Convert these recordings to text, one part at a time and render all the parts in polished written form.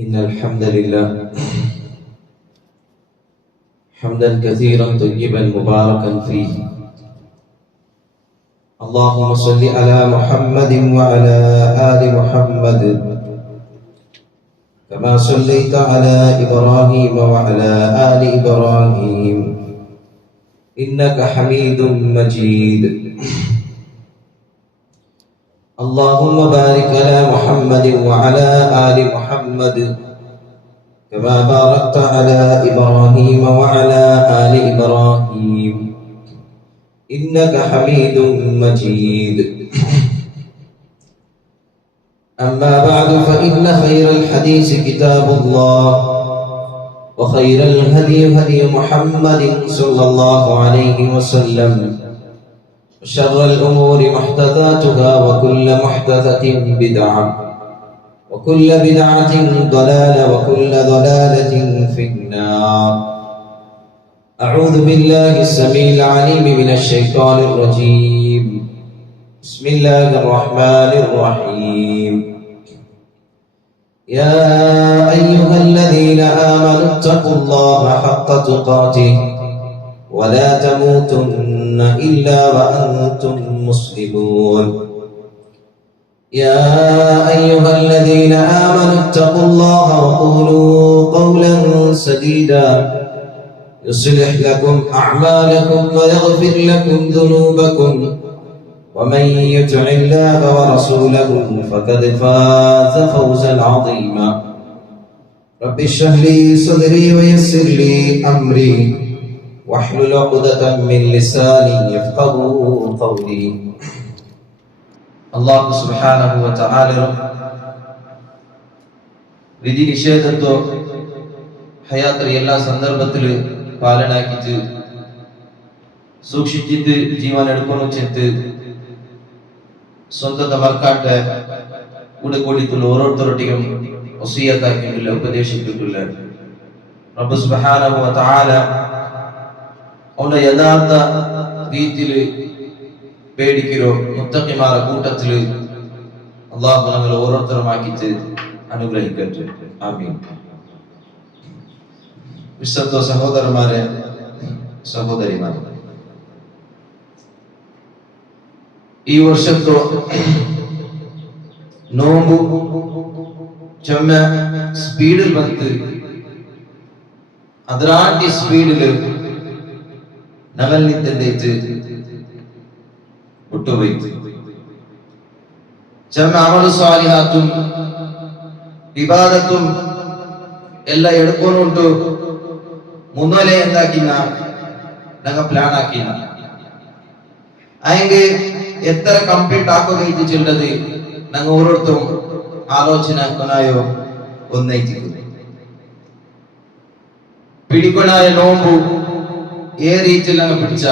إن الحمد لله حمدا كثيرا طيبا مباركا فيه. اللهم صل على محمد وعلى آل محمد كما صليت على إبراهيم وعلى آل إبراهيم إنك حميد مجيد. اللهم بارك على محمد وعلى آل محمد كما باركت على إبراهيم وعلى آل إبراهيم إنك حميد مجيد. أما بعد فإن خير الحديث كتاب الله وخير الهدي هدي محمد صلى الله عليه وسلم وشر الأمور محدثاتها وكل محدثة بدعة وكل بدعة ضلالة وكل ضلالة في النار. أعوذ بالله السميع العليم من الشيطان الرجيم. بسم الله الرحمن الرحيم. يا أيها الذين آمنوا اتقوا الله حق تقاته ولا تموتن إلا وأنتم مسلمون. يا أيها الذين آمنوا اتقوا الله وقولوا قولا سديدا يصلح لكم أعمالكم ويغفر لكم ذنوبكم ومن يطع الله ورسوله فقد فاز فوزا عظيما. رب اشرح لي صدري ويسر لي أمري واحلل عقدة من لساني يفقهوا قولي. അല്ലാഹു സുബ്ഹാനഹു വ തആല വിധി നിഷേധത്തോ ഹയാത്തിൽ എല്ലാ സന്ദർഭത്തില് പാലനാക്കിയിട്ട് സൂക്ഷിച്ചിട്ട് ജീവൻ എടുക്കണം ചെത്ത് സ്വന്തത്തെ മർക്കാട്ടെ കൂടെ കൂടിയിട്ടുള്ള ഓരോരുത്തരുടെയും വസിയത്താക്കിയിട്ടുള്ള ഉപദേശിച്ചിട്ടുള്ള റബ്ബ് സുബ്ഹാനഹു വ തആല അവന്റെ യഥാർത്ഥ രീതിയില് പേടിക്കലോ മുത്തഖിമാര കൂട്ടത്തില് അല്ലാഹു നമ്മളെ ഓരോരുത്തരുമാക്കിയിട്ട് അനുഗ്രഹിക്കട്ടെ. ആമീൻ. വിശ്വസ്ത സഹോദരന്മാരെ, സഹോദരിമാരെ, ഈ വർഷത്തോ നോമ്പു ചെമ്മ സ്പീഡിൽ വന്ന് അതിരാട്ടി സ്പീഡില് ഞങ്ങൾ നിന്നിട്ട് വിട്ടുപോയി. ചെമ്മ അമലു സ്വാലിഹാത്തും ഇബാദത്തും എല്ലാം എടുക്കൊണ്ടുണ്ട് മുന്നോലെ എന്താക്കിന ഞങ്ങൾ പ്ലാൻ ആക്കിന അയെങ്കിൽ എത്ര കംപ്ലീറ്റ് ആക്കുകയും ചെല്ലത് ഞങ്ങൾ ഓരോരുത്തരും ആലോചന ആക്കണായോ ഒന്നയിക്കുന്നു. പിടിക്കണായ നോമ്പു ഏ രീതിയിൽ ഞങ്ങൾ പിടിച്ച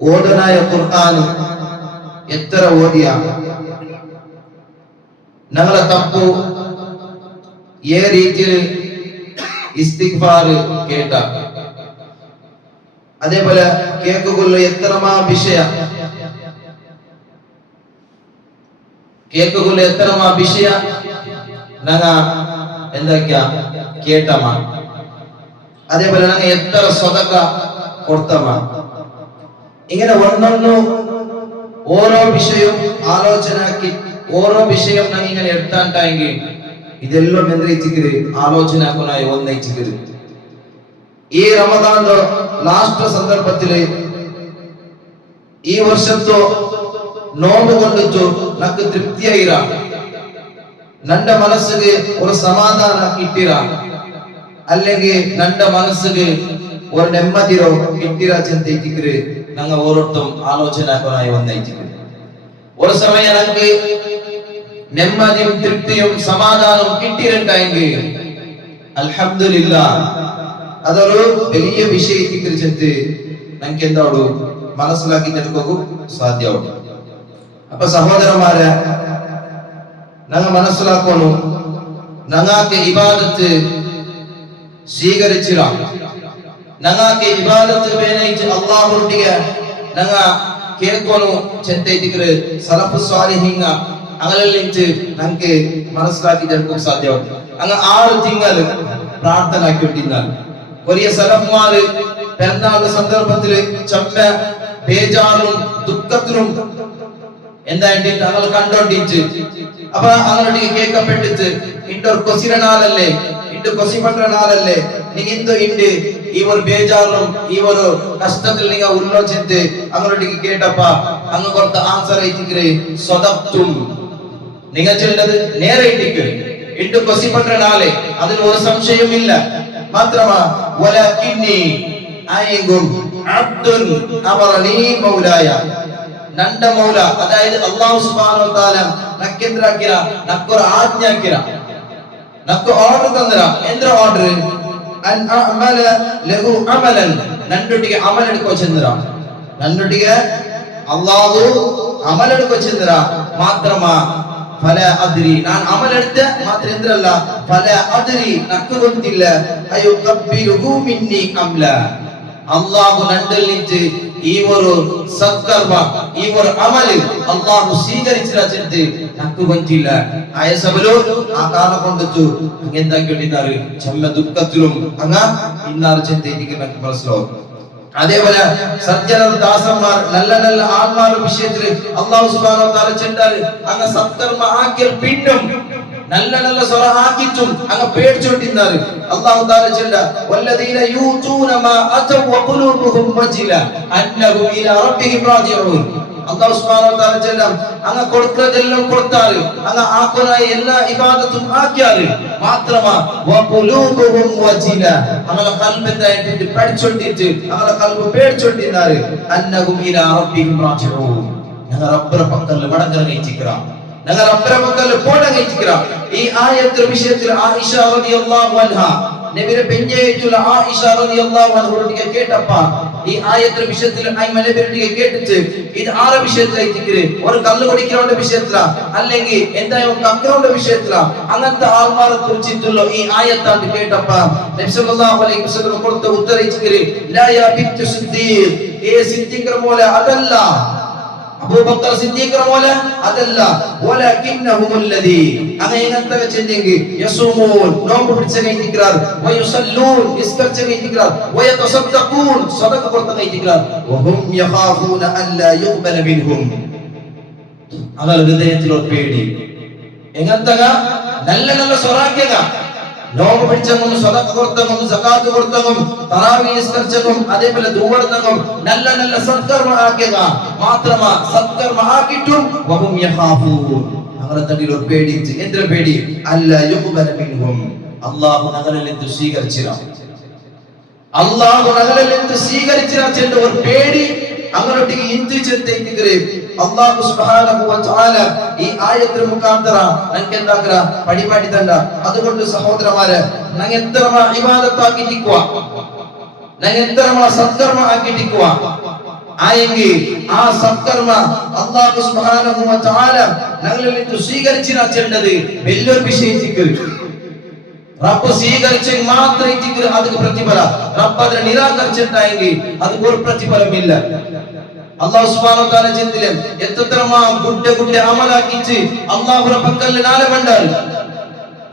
ഓതനായ ഖുർആൻ എത്ര ഓതിയ ഞങ്ങളെ തപ്പു ഏ രീതിയിൽ ഇസ്തിഗ്ഫാർ കേട്ട അതേപോലെ കേക്കുകൊള്ള എത്രമാ വിഷയ കേക്കുകൊള്ള എത്രമാ വിഷയ ഞങ്ങ എന്തൊക്കെയാ കേട്ടമ്മ അതേപോലെ ഞങ്ങ എത്ര സ്വതക്ക കൊടുത്തമ്മ ഇങ്ങനെ ഒന്നൊന്നു ഓരോ വിഷയവും ആലോചനാക്കി ഓരോ വിഷയം ഞങ്ങൾ ഇങ്ങനെ എടുത്താണ്ടായെങ്കിൽ ഇതെല്ലാം എന്തിരിച്ചിക്കര് ആലോചനാക്കുനായി ഒന്നയിച്ചിക്കര്. ഈ റമദാന്റെ ലാസ്റ്റ് സന്ദർഭത്തില് ഈ വർഷത്തോ നോമ്പ് കൊണ്ടിട്ടു നമുക്ക് തൃപ്തിയായിര നന്റെ മനസ്സിന് ഒരു സമാധാനം കിട്ടിര അല്ലെങ്കിൽ നന്റെ മനസ്സിന് ഒരു നെമ്മതിരോ കിട്ടിര ചിന്തിക്കര് ഞങ്ങൾ ഓരോരുത്തരും ആലോചനാക്കുനായി ഒന്നയിച്ചിക്കര്. ഒരു സമയം ഞങ്ങൾക്ക് നെമ്മതിയും തൃപ്തിയും സമാധാനവും കിട്ടിയിട്ടുണ്ടെങ്കിൽ അൽഹംദുലില്ലാഹ് അതൊരു വലിയ വിഷയത്തെ കുറിച്ചിട്ട് ഞങ്ങൾക്ക് എന്താവൂ മനസ്സിലാക്കി എടുക്കും സാധ്യമാവും. അപ്പൊ സഹോദരന്മാരെ, ഞങ്ങൾ മനസ്സിലാക്കുന്നു ഞങ്ങൾക്ക് ഇബാദത്ത് സ്വീകരിച്ചില്ല. ഞങ്ങൾക്ക് ഇബാദത്ത് വേണയിച്ച് അല്ലാഹുവിന്റെ ഞങ്ങൾ കേൾക്കുന്നു ചെന്തೈತಿಕರು സലഫ് സ്വാലിഹീങ്ങ അങ്ങനെല്ലാം നമുക്ക് മനസ്സിലാക്കി എടുക്കാൻ സാധ്യമാവും. അങ്ങ് 6 തിങ്കൾ പ്രാർത്ഥന ആക്കിക്കൊണ്ടിരുന്നാൽ വലിയ സലഫ്മാര് പെരുന്നാൾ സന്ദർഭത്തില് ചമ്മ ബേജാറും ദുഃഖത്തിനും എന്തായിട്ട് ഞങ്ങൾ കണ്ടോണ്ടിട്ട് അപ്പൊ അങ്ങനെ കേൾക്കപ്പെട്ടിട്ട് ഇണ്ടൊരു കൊസിരനാളല്ലേ ഇണ്ട് കൊസി പண்றനാളല്ലേ நீங்க இந்த இண்டு இவர் ಬೇಜಾரும் இவர் கஷ்டத்தில் நீங்க உள்லோச்சிட்டு അങ്ങോട്ട് കേട്ടപ്പ അങ്ങ് കുറച്ച് ആൻസർ ആയിട്ടിക്കേ സദഖ്തും നിങ്ങൾ ചൊല്ലുന്നത് നേരെ ഇട്ടിക്ക് ഇണ്ട് കൊസി പண்றനാളെ അതിൽ ഒരു സംശയമില്ല മാത്രമാ വലകിന്നി ആയിഗും അബ്ദുൻ അമറനി മൗലായ നണ്ട മൗല അതായത് അല്ലാഹു സുബ്ഹാനഹു വ തആല നക്കെന്ദ്രാക്കിര നക്കൊരു ആജ്ഞാക്കിര നക്ക് ഓർഡർ തന്നര എന്ത്ര ഓർഡർ അൻ അഅമല ലഹു അമലൻ നണ്ടുട്ടിಗೆ ಅಮಲ್ എടുക്കോ ചെന്നര നണ്ടുട്ടിಗೆ അല്ലാഹു അമൽ എടുക്കോ ചെന്നര മാത്രമാ ഫല അദ്രി ഞാൻ അമൽ എടുത്ത മാത്രം എന്തല്ല ഫല അദ്രി നക്ക് ಗೊತ್ತಿಲ್ಲ അയ്യോ ഖബ്ബിലുഹു മിന്നി അംല അല്ലാഹു നണ്ടലിട്ട് ഈ ഒരു സത്കർമ്മ ഈ ഒരു അമല് അല്ലാഹു സ്വീകരിച്ചിട്ട് നക്ക് ಗೊತ್ತಿಲ್ಲ ആയസബലോ ആ കാരണം കൊണ്ടിട്ടു എന്താക്കിയിട്ടാറ് ചമ്മ ദുഃഖത്തിലും അങ്ങ ഇന്നാറ് ചിന്തയിലേക്ക് നമുക്ക് മനസ്സിലാവും. അതേപോലെ സജ്ജനർ ദാസന്മാർ നല്ല നല്ല ആത്മാരുടെ വിഷയത്തിൽ അല്ലാഹു സുബ്ഹാനഹു വ തആല ചെണ്ടാറ് അങ്ങ സത്കർമ്മ ആക്കിയ പിന്നും നല്ല നല്ല സ്വറ ആക്കിച്ചും അങ്ങ് പേടിച്ചോണ്ടിരുന്നാറ് അല്ലാഹു തആല ചെണ്ട വല്ലദീന യൂതൂന മാ അതൗ വഖുലൂബുഹും വജില അന്നഹും ഇലാ റബ്ബിഹിം റാജിഊൻ അല്ലാഹു സുബ്ഹാനഹു വ തആല ചെണ്ട അങ്ങ് കൊടുത്തതെല്ലാം കൊടുത്താറ് അങ്ങ് ആക്കുനായി എല്ലാ ഇബാദത്തും ആക്കിയാറ് മാത്രമാ വഖുലൂബുഹും വജില അങ്ങ് ഖൽബിന്റെ പേടിച്ചോണ്ടിട്ട് അങ്ങ് ഖൽബ് പേടിച്ചോണ്ടിരുന്നാറ് അന്നഹും ഇലാ റബ്ബിഹിം റാജിഊൻ ഞങ്ങൾ റബ്ബിന്റെ പക്കൽ മടങ്ങുകയാണ് ഞങ്ങൾ റബ്ബിന്റെ പക്കൽ പോടങ്ങിയിരിക്കുകയാണ്. ഈ ആയത്തിന്റെ വിഷയത്തിൽ ആയിഷ റളിയല്ലാഹു അൻഹ നബിയുടെ പെഞ്ഞേറ്റുള്ള ആയിഷ റളിയല്ലാഹു അൻഹയോട് കേട്ടപ്പ ഈ ആയത്തിന്റെ വിഷയത്തിൽ അയ്മ നബിയുടെ കേട്ടിട്ട് ഇത് ആരെ വിഷയത്തിലായിരിക്കും ഒരു കല്ല് കുടിക്കുന്നവരുടെ വിഷയത്തിലാ അല്ലെങ്കിൽ എന്തായാലും കക്കറയുടെ വിഷയത്തിലാ അങ്ങനത്തെ ആൾമാരെ കുറിച്ചിട്ടുള്ള ഈ ആയത്താണ്ട് കേട്ടപ്പ നബി സല്ലല്ലാഹു അലൈഹി വസല്ലം കൊടുത്ത ഉത്തരം ലാ യാ ബിൻതു സിദ്ദീഖ് ഏ സിദ്ദീഖ് പോലെ അതല്ല അബൂബക്കർ സിദ്ദീഖ് പോലെ അതല്ല വലകിന്നഹുമുല്ലദീ അങ്ങനത്തെ ചെന്നെങ്കിൽ യസൂമൂൻ നോമ്പ് പിടിച്ച കഴിഞ്ഞിരിക്കാർ വയസല്ലൂൻ നിസ്കരിച്ച കഴിഞ്ഞിരിക്കാർ വയതസദ്ദഖൂൻ സദഖ കൊടുത്ത കഴിഞ്ഞിരിക്കാർ വഹും യഖാഫൂന അല്ലാ യുഖ്ബല മിൻഹും അവരുടെ ഹൃദയത്തിൽ ഒരു പേടി എങ്ങനത്തെ നല്ല നല്ല സ്വറാക്യക നോമ്പ് പിടിച്ചങ്ങും സദഖ കൊടുത്തങ്ങും സകാത്ത് കൊടുത്തങ്ങും തറാവീഹ് നിസ്കരിച്ചങ്ങും അതേപോലെ ദുആടുത്തങ്ങും നല്ല നല്ല സത്കർമ്മ ആക്കുക മാത്രമാ സത്കർമ്മ ആക്കിട്ടും വഹും യഖാഫൂൻ അവരുടെ തടിയിൽ ഒരു പേടി എന്ത്ര പേടി അല്ലാ യുഖ്ബല മിൻഹും അല്ലാഹു ഞങ്ങളിൽ നിന്ന് സ്വീകരിച്ചില്ല അല്ലാഹു ഞങ്ങളിൽ നിന്ന് സ്വീകരിച്ചില്ല ചെന്ന ഒരു പേടി അങ്ങോട്ട് ഇന്ത്യ ചെന്നേക്ക് അല്ലാഹു സുബ്ഹാനഹു വ തആല ഈ ആയത്തിന്റെ മുഖാന്തര നമുക്ക് എന്താക്കറ പടിപാടി തണ്ട. അതുകൊണ്ട് സഹോദരന്മാരെ ഞങ്ങൾ എത്രമാ ഇബാദത്ത് ആക്കിയിരിക്കുക ഞങ്ങൾ എത്രമാ സത്കർമ്മ ആക്കിയിരിക്കുക ആയെങ്കിൽ ആ സത്കർമ്മ അല്ലാഹു സുബ്ഹാനഹു വ തആല ഞങ്ങളിൽ നിന്ന് സ്വീകരിച്ചില്ല ചെന്നത് വലിയൊരു വിഷയത്തിക്ക് റബ്ബ് സ്വീകരിച്ചെങ്കിൽ മാത്രമേ അതിന് പ്രതിഫലം റബ്ബ് അതിനെ നിരാകരിച്ചിട്ടായെങ്കിൽ അതിന് ഒരു പ്രതിഫലമില്ല. അല്ലാഹു സുബ്ഹാനഹു വ തആല ചെന്നിലെ എത്രമാ ഗുഡ്ഡ അമലാക്കിച്ച് അല്ലാഹുവിന്റെ പക്കൽ നാലെ വേണ്ടാൽ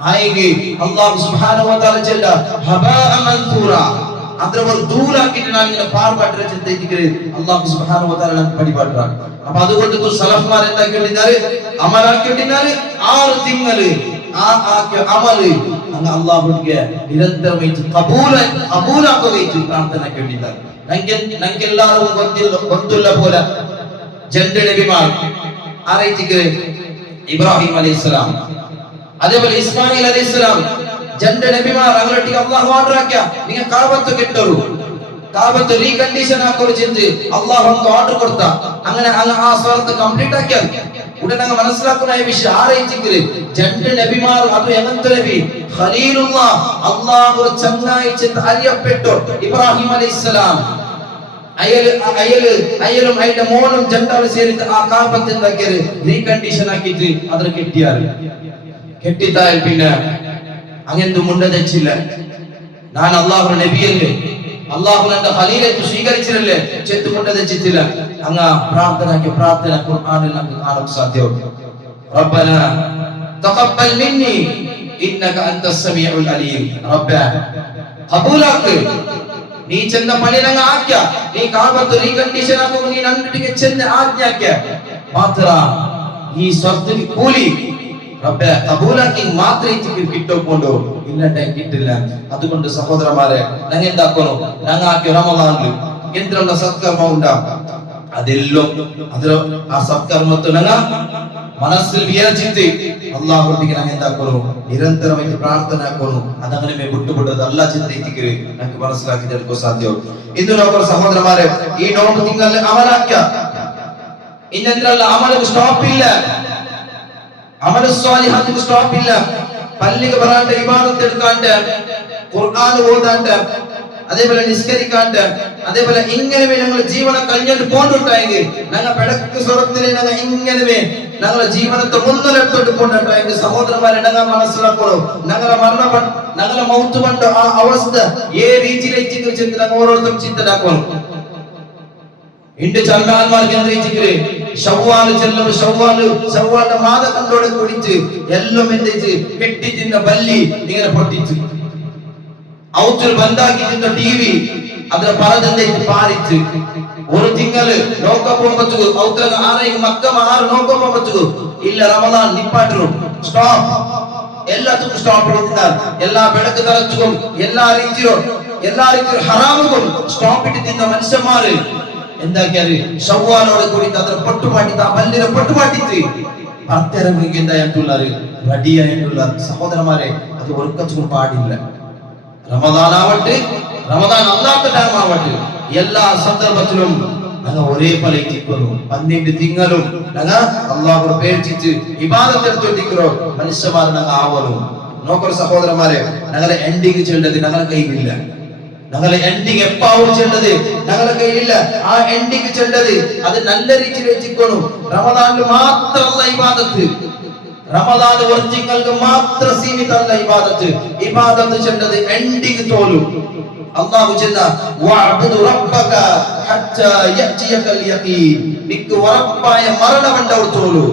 ആയെങ്കിൽ അല്ലാഹു സുബ്ഹാനഹു വ തആല ചെല്ല ഹബാഅ മൻസൂറ അത്ര ഒരു ദൂരാക്കിട്ട് ഞാൻ ഇങ്ങനെ പാർപ്പാട്ട് ചിന്തിക്കുന്നത് അല്ലാഹു സുബ്ഹാനഹു വ തആല പഠിപ്പാട്ടാണ്. അപ്പൊ അതുകൊണ്ട് സലഫ്മാർ എന്താക്കിയിട്ടിരുന്നാല് അമലാക്കിയിട്ടിരുന്നാല് 6 തിങ്കള് ആ അമല് അങ്ങ് അല്ലാഹുവിന്റെ നിരന്തരമായിട്ട് കബൂലാക്കുകയും പ്രാർത്ഥനയ്ക്ക് വേണ്ടിയിട്ടാണ്. ഞങ്ങൾക്ക് എല്ലാവർക്കും ಗೊತ್ತಿಲ್ಲ പോലെ രണ്ട് നബിമാർ ആരായിട്ട് ഇബ്രാഹിം അലൈഹിസ്സലാം അതേപോലെ ഇസ്മായിൽ അലൈഹിസ്സലാം രണ്ട് നബിമാർ അങ്ങോട്ട് അല്ലാഹു ഓർഡർ ആക്കിയ നിങ്ങൾ കാബത്ത് കെട്ടൊരു കാബത്ത് റീകണ്ടീഷൻ ആക്കൊരു ചിന്തി അല്ലാഹു ഓർഡർ കൊടുത്ത അങ്ങനെ ആ സ്ഥലത്ത് കംപ്ലീറ്റ് ആക്കിയാൽ ഉടനെ അങ്ങ് മനസ്സിലാക്കുന്ന ഈ വിഷയം ആരായിട്ട് രണ്ട് നബിമാർ അത് എങ്ങനത്തെ നബി ഖലീലുല്ലാഹ് അല്ലാഹു ചങ്ങായി അറിയപ്പെട്ടു ഇബ്രാഹിം അലൈഹിസ്സലാം അയലും അതിന്റെ മോനും ജണ്ടാവ് ചേർത്ത് ആ കാബത്ത് എന്താക്കിയത് റീകണ്ടീഷൻ ആക്കിയിട്ട് അതിന് കെട്ടിത്താൽ പിന്നെ അങ്ങനത്തെ മുണ്ട തെച്ചില്ല ഞാൻ അല്ലാഹുവിന്റെ നബിയല്ലേ അല്ലാഹുവിന്റെ ഖലീലായിട്ട് സ്വീകരിച്ചില്ലേ ചെത്ത് മുണ്ട തെച്ചിട്ടില്ല അങ്ങ് പ്രാർത്ഥന ഖുർആനിൽ നമുക്ക് കാണാൻ സാധ്യമാണ്. റബ്ബനാ തഖബ്ബൽ മിന്നി ഇന്നക അൻതസ് സമീഉൽ അലീം. റബ്ബേ ഖബൂലാക്ക്, നീ ചെന്ന പണി ഞങ്ങൾ ആക്കിയ, നീ കാബത്ത് റീകണ്ടീഷൻ ആക്കുമ്പോൾ നീ നന്നിട്ട് ചെന്ന് ആജ്ഞാക്ക മാത്ര ഈ സ്വത്തിന് കൂലി റബ്ബേ ഖബൂലാക്കി മാത്രമേ കിട്ടുകൊണ്ടോ, ഇല്ലാണ്ട് കിട്ടില്ല. അതുകൊണ്ട് സഹോദരന്മാരെ, ഞങ്ങൾ എന്താക്കണം, ഞങ്ങൾ ആക്കിയ റമദാനിൽ എന്തെല്ലാം സത്കർമ്മം ഉണ്ടാകും, അതെല്ലാം ആ സത്കർമ്മത്തെ ഞങ്ങൾ മനസ്സിൽ വിചാരിച്ചിട്ട് അല്ലാഹുവിലേക്ക് ഞങ്ങൾ എന്താക്കണം, നിരന്തരമായിട്ട് പ്രാർത്ഥന ആക്കണം. അതങ്ങനെ വിട്ടുപെട്ടത് അല്ലാ ചിന്തയ്ക്ക് ഞങ്ങൾക്ക് മനസ്സിലാക്കി തരുമ്പോൾ സാധ്യവും. ഇന്ന് നോക്കുന്ന സഹോദരന്മാരെ, ഈ നോമ്പ് നിങ്ങൾ അമലാക്ക, ഇന്നെന്തല്ല അമലുക്ക് സ്റ്റോപ്പില്ല, അമല സ്വാലിഹാത്തുക്ക് സ്റ്റോപ്പില്ല. പള്ളിക്ക് വരാണ്ട് ഇബാദത്ത് എടുക്കാണ്ട് ഖുർആൻ ഓതാണ്ട് അതേപോലെ നിസ്കരിക്കാണ്ട് അതേപോലെ ഇങ്ങനെ ഞങ്ങൾ ജീവനം കഴിഞ്ഞിട്ട് പോന്നിട്ടായെങ്കിൽ ഞങ്ങൾ പെടക്ക് സ്വർഗത്തിലെ ഞങ്ങൾ ഇങ്ങനെ ഞങ്ങളെ ജീവനത്തെ മുന്നിലെടുത്തോട്ട് പോന്നിട്ടായെങ്കിൽ സഹോദരന്മാരെ ഞങ്ങൾ മനസ്സിലാക്കണോ, ഞങ്ങളെ മൗത്ത് പണ്ട് ആ അവസ്ഥ ഏ രീതിയിലേക്ക് ചിന്തിച്ച് ഞങ്ങൾ ഓരോരുത്തരും ചിന്തനാക്കണം. ഇണ്ട് ചങ്ങാന്മാർ കേന്ദ്രീകരിച്ചിട്ട് ഷവ്വാല് ചെല്ലും, ഷവ്വാലിന്റെ മാത കണ്ടോടെ കുടിച്ച് എല്ലാം എന്തിച്ച് കെട്ടിച്ചിന്റെ ബല്ലി ഇങ്ങനെ പൊട്ടിച്ച് ഔത്തിൽ ബന്ധാക്കി തിന്ന ടിവി അതിനെ പറഞ്ഞെന്തേക്ക് പാലിച്ച് ഒരു തിങ്കള് നോക്കപ്പം വെച്ചു ഔത്തല ആരെയും മക്കം ആറ് നോക്കപ്പം വെച്ചു ഇല്ല റമദാൻ നിപ്പാട്ടു സ്റ്റോപ്പ്, എല്ലാത്തും സ്റ്റോപ്പ് ഇടുന്നാൽ എല്ലാ ಬೆಳಕು തറച്ചും എല്ലാ രീതിയിലും ഹറാമും സ്റ്റോപ്പ് ഇട്ട് തിന്ന മനുഷ്യന്മാര് എന്താക്കിയാല് ഷവ്വാലോടെ കൂടി അത്ര പൊട്ടുപാട്ടി ആ ബല്ലിനെ പൊട്ടുപാട്ടിച്ച് ഭർത്തരം എന്തായിട്ടുള്ളത് റെഡിയായിട്ടുള്ള സഹോദരന്മാരെ, അത് ഒരുക്കത്തും പാടില്ല. റമദാൻ ആവട്ടെ, റമദാൻ അല്ലാത്ത ടൈം ആവട്ടെ, എല്ലാ സന്ദർഭത്തിലും ഞങ്ങൾ ഒരേ പോലെ ഇരിക്കുന്നു. 12 തിങ്കളും ഞങ്ങൾ അല്ലാഹുവിനെ പേടിച്ചിട്ട് ഇബാദത്ത് എടുത്തിരിക്കുന്നു. മനുഷ്യന്മാർ ഞങ്ങൾ ആവണം. നോക്കൂ സഹോദരന്മാരെ, ഞങ്ങളെ എൻഡിങ് ചെയ്യേണ്ടത് ഞങ്ങളുടെ കയ്യിലില്ല. ഞങ്ങളെ എൻഡിങ് എപ്പാവും ചെയ്യേണ്ടത് ഞങ്ങളുടെ കയ്യിലില്ല. ആ എൻഡിങ് ചെയ്യേണ്ടത് അത് നല്ല രീതിയിൽ വെച്ചിരിക്കണം. റമദാനിൽ മാത്രമല്ല ഇബാദത്ത്, റമദാൻ വർഷങ്ങൾക്ക് മാത്രം സീമിതമല്ല ഇബാദത്ത്. ഇബാദത്ത് ചെയ്യേണ്ടത് എൻഡിങ് തോലും. അല്ലാഹു ചെന്ന വഅബ്ദു റബ്ബക ഹത്താ യഅതിയകൽ യഖീൻ, നിക്ക് ഉറപ്പായ മരണമുണ്ട് അവർത്തോലു.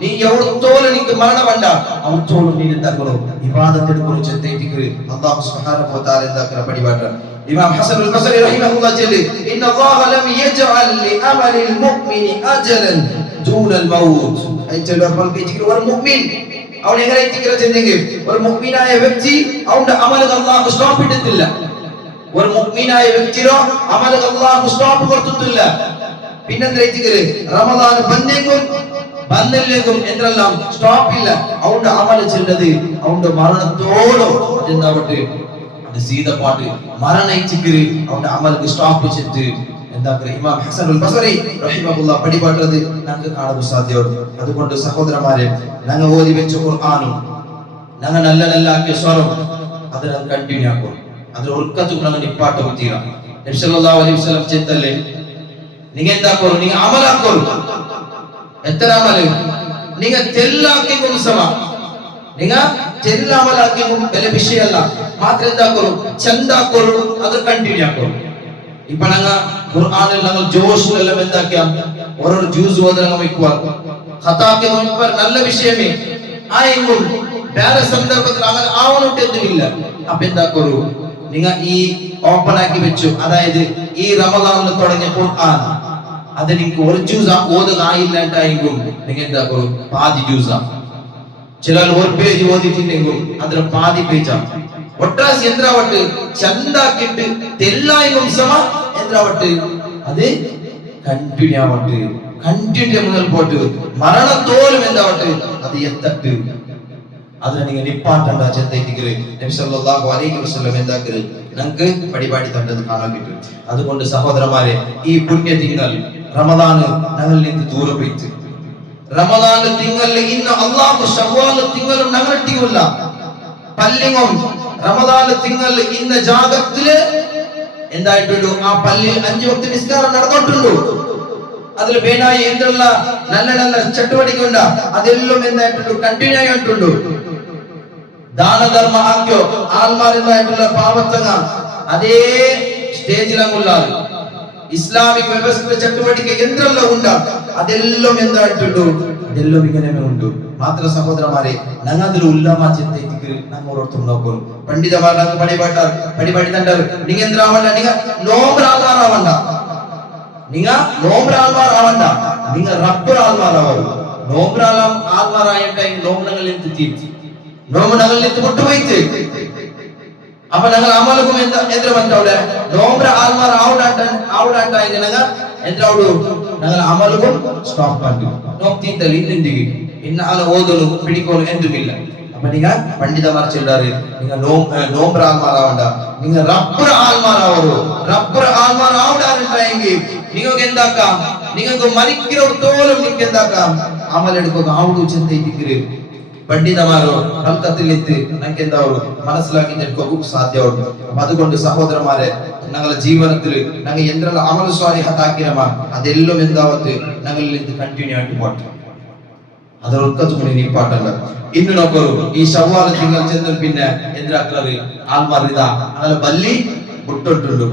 നീ എവിടത്തോലും നിക്ക് മരണമുണ്ട് അവർത്തോലും നീ എന്താക്കണം, ഇബാദത്തിനെ കുറിച്ച് ചിന്തിക്കുക. അല്ലാഹു സുബ്ഹാനഹു വ തആല എന്താക്കറ പടിപാട്ട് ഇമാം ഹസൻ അൽ ബസരി റഹിമഹുല്ലാഹ് ചൊല്ലി, ഇന്നല്ലാഹ ലം യജ്അൽ ലിഅമലിൽ മുഅ്മിനി അജലൻ ദൂനൽ മൗത്ത്. അയ്യല്ലോ പൽകിച്ചിട്ട് ഒരു മുഅ്മിൻ അവൻ എങ്ങനെ ചിന്തിക്കുക, ഒരു മുഅ്മിനായ വ്യക്തി അവന്റെ അമൽ അല്ലാഹു സ്റ്റോപ്പ് ഇട്ടിട്ടില്ല. ഒരു മുഅ്മിനായ വ്യക്തിയോ അമൽ അല്ലാഹു സ്റ്റോപ്പ് കൊടുത്തിട്ടില്ല. പിന്നെന്താ റമദാൻ ബന്ധലേക്കും എന്തെല്ലാം സ്റ്റോപ്പ് ഇല്ല. അവന്റെ അമൽ ചെയ്തത് അവന്റെ മരണത്തോടോ എന്താവട്ടെ അത് സീതപ്പാട്ട് മരണയിച്ചിട്ട് അവന്റെ അമൽക്ക് സ്റ്റോപ്പ് ചെയ്തിട്ട് എന്താക്കുക ഇമാം ഹസൻ അൽ ബസരി റഹിമഹുല്ലാഹ് പടിപാട്ടത് നമുക്ക് കാണാൻ സാധ്യമാണ്. അതുകൊണ്ട് സഹോദരന്മാരെ, ഞങ്ങൾ ഓതി വെച്ച ഖുർആനും ഞങ്ങൾ നല്ല നല്ല ആക്കിയ സ്വരം അത് ഞങ്ങൾ കണ്ടിന്യൂ ആക്കും. അതിൽ ഉൾക്കത്ത് ഞങ്ങൾ നിപ്പാട്ട് തീരാം. നബി സല്ലല്ലാഹു അലൈഹി വസല്ലം ചെത്തല്ലേ നിങ്ങൾ എന്താക്കോ, നിങ്ങൾ അമലാക്കോ. എത്ര അമല് നിങ്ങൾ തെല്ലാക്കി സമ നിങ്ങൾ തെല്ലാമലാക്കി വലിയ വിഷയമല്ല. മാത്രം എന്താക്കോ ചന്താക്കോ, അത് കണ്ടിന്യൂ ആക്കോ. ഇപ്പൊ ഞങ്ങൾ ഖുർആനിൽ ഞങ്ങൾ ജോഷിലെല്ലാം എന്താക്കിയാ ഓരോ ജ്യൂസ് ഓതലങ്ങ വെക്കുക. ഖതാക്കി നല്ല വിഷയമേ ആയെങ്കിൽ വേറെ സന്ദർഭത്തിൽ അങ്ങനെ ആവണോട്ട് എന്തുമില്ല. അപ്പൊ എന്താക്കോ നിങ്ങൾ ഈ ഓപ്പൺ ആക്കി വെച്ചു, അതായത് ഈ റമദാനിൽ തുടങ്ങിയ ഖുർആൻ അത് നിങ്ങൾക്ക് ഒരു ജ്യൂസ് ഓതുക ആയില്ലാണ്ടായെങ്കിൽ നിങ്ങൾ എന്താക്കോ പാതി ജ്യൂസാ. ചിലർ ഒരു പേജ് ഓതിട്ടുണ്ടെങ്കിൽ അതിന് പാതി പേജാ. ഒട്ടാസ് എന്താവട്ടെ ചന്താക്കിട്ട് തെല്ലായും സമ എന്താവട്ടെ അത് കണ്ടിന്യൂ ആവട്ടെ. കണ്ടിന്യൂ മുതൽ പോട്ട് മരണത്തോലും എന്താവട്ടെ അത് എത്തട്ട്. അതിനെ നിങ്ങൾ നിപ്പാട്ടണ്ട ചിന്തയിട്ടിക്കല്. നബി സല്ലല്ലാഹു അലൈഹി വസല്ലം എന്താക്കല് ഞങ്ങൾക്ക് പടിപാടി തണ്ടത് കാണാൻ കിട്ടും. അതുകൊണ്ട് സഹോദരന്മാരെ, ഈ പുണ്യ തിങ്കൾ റമദാൻ ഞങ്ങളിൽ നിന്ന് ദൂരെ പോയിട്ട് റമദാൻ തിങ്കളിൽ ഇന്ന് അല്ലാഹു ശവ്വാൽ തിങ്കളും ഞങ്ങളിട്ടില്ല പല്ലിങ്ങും റമദാൻ തിങ്കളിൽ ഇന്ന ജാഗത്തില് എന്തായിട്ടുള്ളൂ ആ പള്ളിയിൽ 5 വക്ത നിസ്കാരം നടന്നിട്ടുണ്ടോ. അതിൽ പേനായി എന്തുള്ള നല്ല നല്ല ചട്ടുവടിക്കുണ്ട അതെല്ലാം എന്തായിട്ടുള്ളൂ കണ്ടിന്യൂ ആയിട്ടുണ്ടോ. ദാനധർമ്മ ആക്കിയോ ആൾമാരെന്തായിട്ടുള്ള പാവത്തങ്ങ അതേ സ്റ്റേജിലങ്ങുള്ളത് ഇസ്ലാമിക വ്യവസ്ഥ ചട്ടുവടിക്ക് എന്തെല്ലാം ഉണ്ട് അതെല്ലാം എന്തായിട്ടുണ്ടോ അതെല്ലാം ഇങ്ങനെ ഉണ്ട്. മാത്ര സഹോദരന്മാരെ ഞങ്ങൾ ഉല്ലമ ചിന്തയ്ക്ക് ഞങ്ങൾ ഓർത്തും നോക്കും. പണ്ഡിതമാർ പടിപടിത്തണ്ടർ നിങ്ങ എന്തിനാവണ്ട നിങ്ങ നോമ്പറാൾമാരാവണ്ട, നിങ്ങ നോമ്പറാൾമാരാവണ്ട, നിങ്ങ റബ്ബർ ആൾമാരാവും. നോമ്പറാൾമാരായിട്ട് നോമ്പണങ്ങളിൽ തീർത്തി നോമ്പണങ്ങളിൽ മുട്ടുപോയിട്ട് അപ്പൊ ഞങ്ങൾ അമലക്കും എന്ത്ര പറ്റവിടെ നോമ്പര ആൾമാർ ആവുടാണ്ടായി എന്തിനോട് ഞങ്ങൾ അമലക്കും സ്റ്റോപ്പ് പറ്റും നോക്കിത്തല്ല ഇന്നിന്റെ ഇന്ന ആളെ ഓതലും പിടിക്കോളും എന്തുമില്ല. അപ്പൊ നിങ്ങ പണ്ഡിതമാർ ചെല്ലാറ് നിങ്ങൾ നോമ്പര ആൾമാരാവണ്ട, നിങ്ങൾ റബ്ബർ ആൾമാരാവോ. റബ്ബർ ആൾമാർ ആവിടാറുണ്ടായെങ്കിൽ നിങ്ങൾക്ക് എന്താക്കാം, നിങ്ങൾക്ക് മരിക്കുന്നോടത്തോളം നിങ്ങൾക്ക് എന്താക്കാം അമലെടുക്കുക ആവുടു ചിന്തയിട്ടിക്കര് പണ്ഡിതമാരോ ഹൽക്കത്തിലെത്തി നമുക്ക് എന്താവും മനസ്സിലാക്കി നിൽക്കുക സാധ്യമാണ്. അപ്പൊ അതുകൊണ്ട് സഹോദരന്മാരെ ഞങ്ങളുടെ ജീവിതത്തിൽ ഞങ്ങൾ എന്തെല്ലാം അമൽ സ്വാലിഹത്താക്കിരമാ അതെല്ലാം എന്താവത്ത് ഞങ്ങളിൽ ഇത് കണ്ടിന്യൂ ആയിട്ട് പോട്ടെ. അതൊക്കെ നീ പാട്ടല്ല. ഇന്ന് നോക്കൂ ഈ ശവ്വാൽ തിങ്കൾ ചെന്നാൽ പിന്നെ എന്താക്കുന്നത് ആൽമാർ ഇതാ അങ്ങനെ ബല്ലി വിട്ടിട്ടുണ്ട്.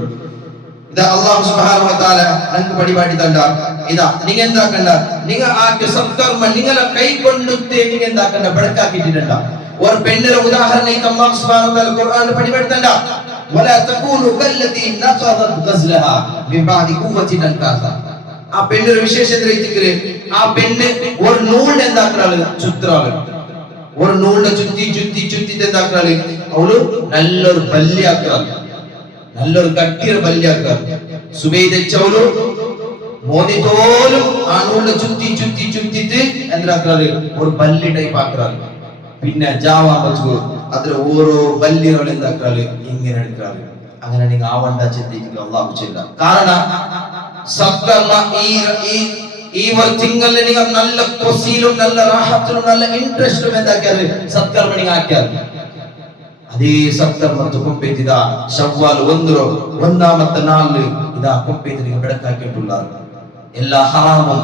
ഇതാ അല്ലാഹു സുബ്ഹാനഹു വ തആല നമുക്ക് പടിപാടി തണ്ട. ഇതാ നിങ്ങൾ എന്താക്കണ്ട, നിങ്ങൾ ആദ്യ സത്കർമ്മ നിങ്ങളെ കൈകൊണ്ടുത്തെ നിങ്ങൾ എന്താക്കണ്ട ബടക്കാക്കിയിട്ടുണ്ട്. ഒരു പെണ്ണിന്റെ ഉദാഹരണം അല്ലാഹു സുബ്ഹാനഹു വ തആല ഖുർആനിൽ പടിപാടി തണ്ട. വലാ തകൂനു കല്ലതി നഖദത് ഗസ്ലഹാ മിൻ ബഅദി ഖുവ്വത്തിൻ അൻകാസ. ആ പെണ്ണിന്റെ വിശേഷത രീതിക്ക് ആ പെണ്ണ് ഒരു നൂലിനെ എന്താക്കറാള് ചുത്രാള്, ഒരു നൂലിനെ ചുറ്റി ചുറ്റി ചുറ്റി എന്താക്കറാള് അവള് നല്ലൊരു ബല്യാക്കാറ്, നല്ലൊരു കട്ടിയ ബല്യാക്കാറ്. സുബൈദച്ചവളു മോനിതോലും ആ നൂലിനെ ചുറ്റി ചുറ്റി ചുറ്റിട്ട് എന്താക്കറാള് ഒരു ബല്ലി ടൈപ്പ് ആക്കറാള്. പിന്നെ ജാവാൻ വെച്ചു അതിൽ ഓരോ ബല്യകൾ എന്താക്കറാള് ഇങ്ങനെ എടുക്കാറ്. അങ്ങനെ നിങ്ങൾ ആവണ്ട ചിന്തിക്കുക അള്ളാഹു ചെയ്യില്ല. കാരണം സത്കർമ്മ ഈ തിങ്കളിൽ നിങ്ങൾ നല്ല കൊസിയിലും നല്ല റാഹത്തിലും നല്ല ഇൻട്രസ്റ്റും എന്താക്കിയാല് സത്കർമ്മ നിങ്ങൾ ആക്കിയാൽ അതേ സത്കർമ്മത്തെ കൊമ്പേത്തിതാ ശവ്വാൽ ഒന്നാമത്തെ നാളില് ഇതാ കൊമ്പേത്തി നിങ്ങൾ ಬೆಳಕಾക്കിയിട്ടുള്ള എല്ലാ ഹറാമും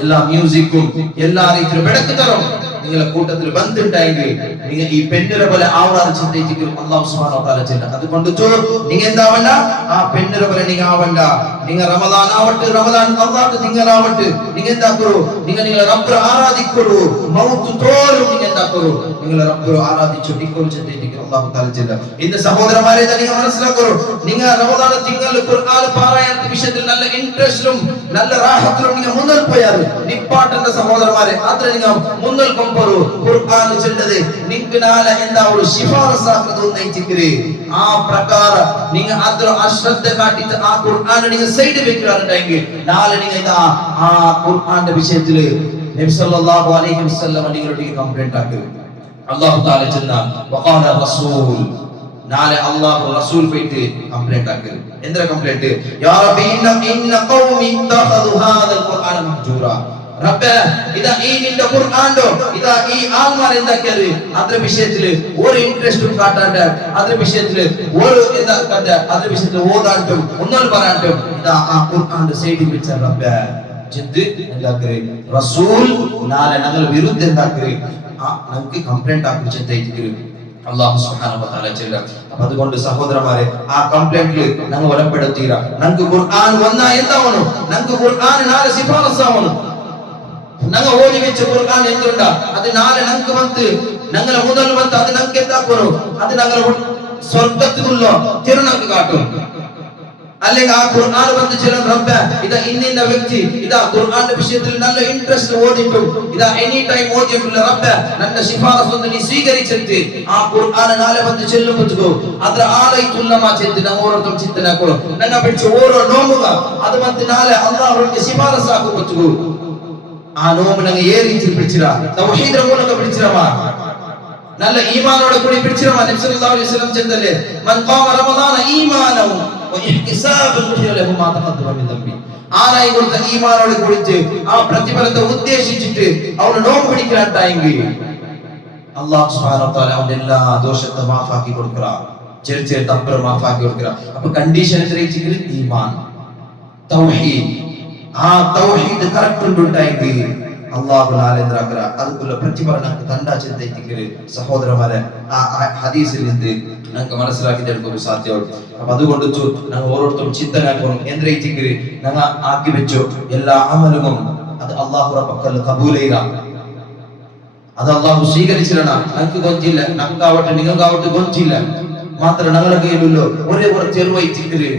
എല്ലാ മ്യൂസിക്കും എല്ലാ രീതിയിലും ಬೆಳಕು തരും നിങ്ങളുടെ കൂട്ടത്തിൽ ബന്ധുണ്ടായെങ്കിൽ നിങ്ങൾ ഈ പെണ്ണിനെ പോലെ ആവണം ചിന്തിച്ചിട്ട് അല്ലാഹു സുബ്ഹാനഹു വ തആല ചെയ്യണം. അതുകൊണ്ട് നിങ്ങൾ എന്താവണ്ട ആ പെണ്ണിനെ പോലെ നിങ്ങൾ ആവണ്ട. നിങ്ങൾ റമദാൻ ആവട്ടെ, റമദാൻ അല്ലാഹു തിങ്കളാവട്ടെ, നിങ്ങൾ എന്താക്കൂ നിങ്ങൾ റബ്ബിനെ ആരാധിക്കൂ. മൗത്ത് തോറും നിങ്ങൾ എന്താക്കൂ നിങ്ങൾ റബ്ബിനെ ആരാധിച്ചു നിൽക്കൂ ചിന്തിച്ചിട്ട് അല്ലാഹു തആല ചെയ്യണം. ഇന്ന് സഹോദരന്മാരെ നിങ്ങൾ മനസ്സിലാക്കൂ, നിങ്ങൾ റമദാൻ തിങ്കൾ ഖുർആൻ പാരായണ വിഷയത്തിൽ നല്ല ഇൻട്രസ്റ്റും നല്ല റാഹത്തിലും നിങ്ങൾ മുന്നോട്ട് പോയാൽ നിപ്പാട്ടന്റെ സഹോദരന്മാരെ അത്ര നിങ്ങൾ മുന്നോട്ട് ഖുർആൻ ചൊല്ലത് നിങ്ങൾക്ക് നാളെ എന്താ ഒരു ശിഫാറസാക്കുന്നത് നയിച്ചിക്കര്. ആ പ്രകാരം നിങ്ങൾ അത്ര അശ്രദ്ധ കാട്ടിട്ട് ആ ഖുർആൻ നിങ്ങൾ സൈഡ് വെക്കാറുണ്ടെങ്കിൽ നാളെ നിങ്ങൾ ഇതാ ആ ഖുർആന്റെ വിഷയത്തില് നബി സല്ലല്ലാഹു അലൈഹി വസല്ലം നിങ്ങളോട് കംപ്ലൈന്റ് ആക്കരുത്. അല്ലാഹു തആല ചെന്ന വഖാല റസൂൽ നാളെ അല്ലാഹു റസൂൽ പോയിട്ട് കംപ്ലൈന്റ് ആക്കരുത്. എന്താ കംപ്ലൈന്റ്? യാ റബ്ബി ഇന്ന ഖൗമി ഇത്തഖദു ഹാദൽ ഖുർആന മഹ്ജൂറ. റബ്ബേ ഇതാ ഈ നിന്റെ ഖുർആനോ ഇതാ ഈ ആൾമാർ എന്താക്കിയത് അതിന്റെ വിഷയത്തില് ഒരു ഇൻട്രസ്റ്റും കാട്ടാണ്ട് അതിന്റെ വിഷയത്തില് ഒരു എന്താ കണ്ട അതിന്റെ വിഷയത്തിൽ ഓതാണ്ടും ഒന്നും പറയാണ്ടും ഇതാ ആ ഖുർആന്റെ സൈഡിൽ വെച്ച റബ്ബേ ജിദ്ദ് എന്താക്കേ റസൂൽ നാളെ ഞങ്ങൾ വിരുദ്ധ എന്താക്കേ നമുക്ക് കംപ്ലൈന്റ് ആക്കി ചിന്തയിക്കേ അല്ലാഹു സുബ്ഹാനഹു വ തആല ചെയ്യണം. അപ്പോൾ അതുകൊണ്ട് സഹോദരന്മാരെ ആ കംപ്ലൈന്റിൽ ഞങ്ങൾ ഒലപ്പെടുത്തീര നമുക്ക് ഖുർആൻ വന്നാ എന്താവണം, നമുക്ക് ഖുർആൻ നാളെ ശിഫാറസാവണം. ഞങ്ങൾ ഓടി വെച്ച ഖുർആൻ എന്തുണ്ട അത് നാളെ ഞങ്ങൾക്ക് വന്ന് ഞങ്ങളെ മുതൽ വന്ന് അത് ഞങ്ങൾക്ക് എന്താക്കണോ അത് ഞങ്ങൾ സ്വർഗത്തിലുള്ള തിരുനക്ക് കാട്ടും. അല്ലെങ്കിൽ ആ ഖുർആൻ വന്ന് ചില റബ്ബ ഇതാ ഇന്ന വ്യക്തി ഇതാ ഖുർആന്റെ വിഷയത്തിൽ നല്ല ഇൻട്രസ്റ്റ് ഓടിയിട്ടും ഇതാ എനി ടൈം ഓടിയിട്ടുള്ള റബ്ബ ನನ್ನ ಶಿಫಾರಸ್ ಒಂದು ನೀ ಸ್ವೀಕರಿಸಿರ್ತಿ ಆ ഖുർആൻ നാളെ വന്ന് ചെല്ലുമ്പോൾ ಅದರ ಆಲೈತುಲ್ಲ ಮಾ ಚಿಂತನೆ ಓರತಂ ಚಿಂತನೆ ಹಾಕೋ ನನ್ನ ಬಿಟ್ಟು ಓರೋ ನೋಮುಗ ಅದು ಮತ್ತೆ ನಾಳೆ ಅಲ್ಲಾಹ್ ಅವರಿಗೆ ಶಿಫಾರಸ್ ಹಾಕುವುದು. ആ നോമ്പ് ഞങ്ങൾ ഏ രീതിയിൽ പിടിച്ചിരാ തൗഹീദിന്റെ മൂലക പിടിച്ചിരമാ നല്ല ഈമാനോടെ കൂടി പിടിച്ചിരമാ. നബി സല്ലല്ലാഹു അലൈഹി വസല്ലം ചെന്നല്ലേ മൻ ഖാമ റമദാന ഈമാനൻ വ ഇഹ്തിസാബൻ ലഹു മാ തഖദ്ദമ മിൻ ദംബി. ആരായി കൊടുത്ത ഈമാനോടെ കൂടിച്ച് ആ പ്രതിഫലത്തെ ഉദ്ദേശിച്ചിട്ട് അവർ നോമ്പ് പിടിക്കാണ്ടായെങ്കിൽ അല്ലാഹു സുബ്ഹാനഹു വ തആല അവന്റെ എല്ലാ ദോഷത്തെ മാഫാക്കി കൊടുക്കറാ, ചെറിയ തപ്പറ മാഫാക്കി കൊടുക്കറാ. അപ്പൊ കണ്ടീഷൻ എത്രയിച്ചിട്ട് ഈമാൻ തൗഹീദ് ആ തൗഹീദ് കറക്റ്റ് ഉണ്ടായെങ്കിൽ അള്ളാഹു നാലെന്തരാക്കര അതുക്കുള്ള പ്രതിഫലം തണ്ട ചിന്തയ്ക്ക് സഹോദരന്മാരെ ആ ഹദീസിൽ നിന്ന് ഞങ്ങൾക്ക് മനസ്സിലാക്കിയെടുക്കാൻ സാധ്യമാണ്. അപ്പൊ അതുകൊണ്ട് ഞങ്ങൾ ഓരോരുത്തരും ചിന്തനാക്കണം എന്തരയ്ക്ക് ഞങ്ങൾ ആക്കി വെച്ചു എല്ലാ അമലും അത് അള്ളാഹുടെ പക്കൽ കബൂലയില, അത് അള്ളാഹു സ്വീകരിച്ചില്ല. ഞങ്ങൾക്ക് കൊഞ്ചില്ല, ഞങ്ങൾക്കാവട്ടെ നിങ്ങൾക്കാവട്ടെ കൊഞ്ചില്ല, മാത്രം ഞങ്ങളുടെ കയ്യിലുള്ളൂ ഒരേ ഒരു ചെറുവൈച്ചിക്കല്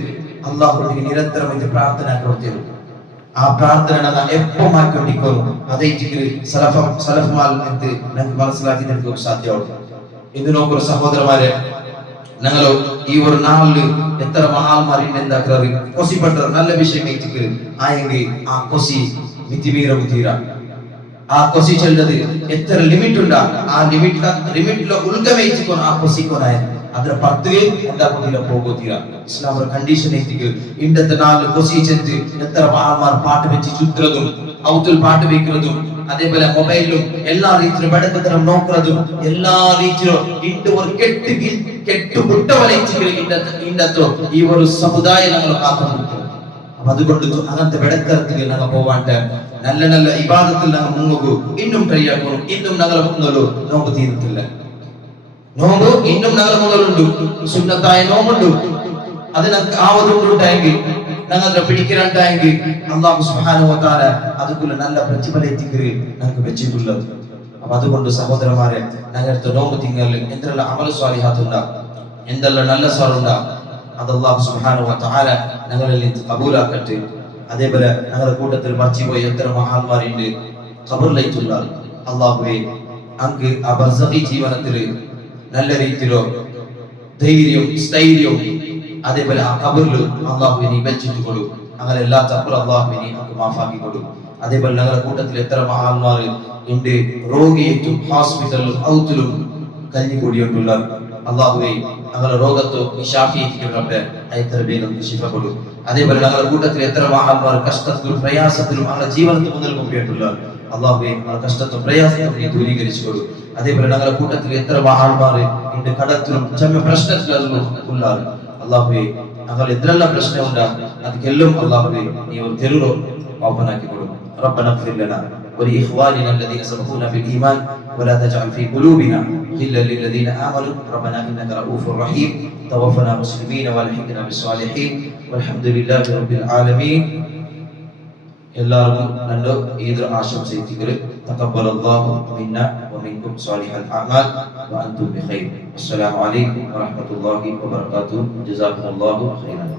അള്ളാഹുവിന്റെ നിരന്തരം ഇത് പ്രാർത്ഥന പ്രവർത്തിക്കും. ആ പ്രാർത്ഥന എപ്പോ മാറ്റിക്കൊണ്ടിരിക്കുന്നു അതേറ്റിക്കല് സലഫുമാൽ നിന്ന് ഞങ്ങൾക്ക് മനസ്സിലാക്കി എടുക്കാൻ സാധ്യമാണ്. ഇത് നോക്കുന്ന സഹോദരന്മാരെ, ഞങ്ങൾ ഈ ഒരു നാളില് എത്ര മഹാന്മാരിന്റെ എന്താക്കാറ് കൊസിപ്പെട്ട നല്ല വിഷയം ആയെങ്കിൽ ആ കൊസി മിതിമീരം തീര ആ കൊസി ചെല്ലത് എത്ര ലിമിറ്റ് ഉണ്ടാ ആ ലിമിറ്റിലെ ഉൾഗമയിച്ചിക്കോ ആ കൊസിക്കോനായ ಅದರ ಪರ್ತಿಗೆ ಎಂದಾಗುದಿಲ್ಲ ಹೋಗೋದಿಲ್ಲ. ಇಸ್ಲಾಮರ ಕಂಡೀಷನ್ ಐತಿಗೆ ಇಂಡದ ನಾಲ್ ಕೊಸಿ ಚೆಂದು ಎತ್ತರ ಮಾಲ್ಮಾರ್ ಪಾಠ ಬೆಚ್ಚಿ ಚುತ್ರದು ಅವತುಲ್ ಪಾಠ ಬೇಕಿರೋದು അതേപോലെ മൊബൈലും എല്ലാ രീതിയിലും ബടക്കത്തരം നോക്കുന്നത് എല്ലാ രീതിയിലും ഇട്ട് ഒരു കെട്ടുപുട്ട വലയിച്ചിട്ട് ഇന്നത്തോ ഈ ഒരു സമുദായം നമ്മൾ കാത്തുകൊടുക്കും. അപ്പൊ അതുകൊണ്ട് അങ്ങനത്തെ ബടക്കരത്തിൽ ഞങ്ങൾ പോവാണ്ട് നല്ല നല്ല ഇബാദത്തിൽ ഞങ്ങൾ മുങ്ങുകൂ, ഇന്നും ട്രൈ ആക്കണം. ഇന്നും ഞങ്ങൾ മുങ്ങലോ നോമ്പ് തീരത്തില്ല. നോമ്പ് ഇന്നും ഞങ്ങൾ മുതലുണ്ട്, സുന്നത്തായ നോമ്പുണ്ട്. അത് ഞങ്ങൾക്ക് ആവതുണ്ടായെങ്കിൽ ഞങ്ങളുടെ പിടിക്കലുണ്ടായെങ്കിൽ അല്ലാഹു സുബ്ഹാനഹു വ തആല അതുക്കുള്ള നല്ല പ്രതിഫലത്തിക്ക് ഞങ്ങൾക്ക് വെച്ചിട്ടുള്ളത്. അപ്പൊ അതുകൊണ്ട് സഹോദരന്മാരെ, ഞങ്ങളുടെ നോമ്പ് തിങ്കളിൽ എന്തെല്ലാം അമൽ സ്വാലിഹാത്തുണ്ടാ, എന്തെല്ലാം നല്ല സ്വാറുണ്ടാ, അത് അല്ലാഹു സുബ്ഹാനഹു വ തആല ഞങ്ങളിൽ നിന്ന് കബൂലാക്കട്ടെ. അതേപോലെ ഞങ്ങളുടെ കൂട്ടത്തിൽ മരിച്ചുപോയ എത്ര മഹാന്മാരുണ്ട് ഖബറിലേക്കുള്ള അല്ലാഹുവേ, അങ്ങ് ആ ബർസഖി ജീവിതത്തില് നല്ല രീതിയിലോ ധൈര്യവും സ്ഥൈര്യവും അതേപോലെ ആ ഖബറിൽ അള്ളാഹുവിനെ വെച്ചിട്ട് കൊടു. അങ്ങനെ എല്ലാ തപ്പും അള്ളാഹുവിനെ നമുക്ക് മാഫാക്കി കൊടു. അതേപോലെ ഞങ്ങളുടെ കൂട്ടത്തിൽ എത്ര മഹാന്മാർ ഉണ്ട് രോഗിയേറ്റും ഹോസ്പിറ്റലിലും ഔത്തിലും കഴിഞ്ഞുകൂടിയിട്ടുള്ള അള്ളാഹുവെ ഞങ്ങളുടെ രോഗത്തോ ഷാഫിയെ എത്ര പേരും ശിഫ കൊടു. അതേപോലെ ഞങ്ങളുടെ കൂട്ടത്തിൽ എത്ര മഹാന്മാർ കഷ്ടത്തിലും പ്രയാസത്തിലും അവരുടെ ജീവിതത്തിൽ മുതൽ കൊണ്ടുപോയിട്ടുള്ള അള്ളാഹുവെ ഞങ്ങളുടെ കഷ്ടത്തും പ്രയാസത്തും നീ ദൂരീകരിച്ചു കൊടു. അതേപോലെ ഞങ്ങളുടെ കൂട്ടത്തിൽ എത്ര മഹാന്മാർ എന്റെ കടത്തിലും ചെമ്മ പ്രശ്നത്തിലും ഉള്ളാറ് അള്ളാഹുവെ ഞങ്ങൾ എന്തെല്ലാം പ്രശ്നമുണ്ടാ അതൊക്കെല്ലാം അള്ളാഹുവെ നീ ഒരു തെരുവ് ഓപ്പണാക്കി കൊടുക്കും. ربنا اغفر لنا ولإخواننا الذين سبقونا بالإيمان ولا تجعل في قلوبنا غلا للذين آمنوا ربنا إنك رؤوف رحيم توفنا مسلمين والحقنا بالصالحين والحمد لله رب العالمين. എല്ലാവർക്കും രണ്ട് ഈദ് ആശംസിക്കുന്നു. തഖബ്ബലല്ലാഹു മിന്നാ വമിൻകും സ്വാലിഹൽ അഅമാൽ വഅൻതും ബിഖൈർ. അസ്സലാമു അലൈക്കും വറഹ്മത്തുള്ളാഹി വബറകാതുഹു. ജസാകുമുല്ലാഹു ഖൈറൻ.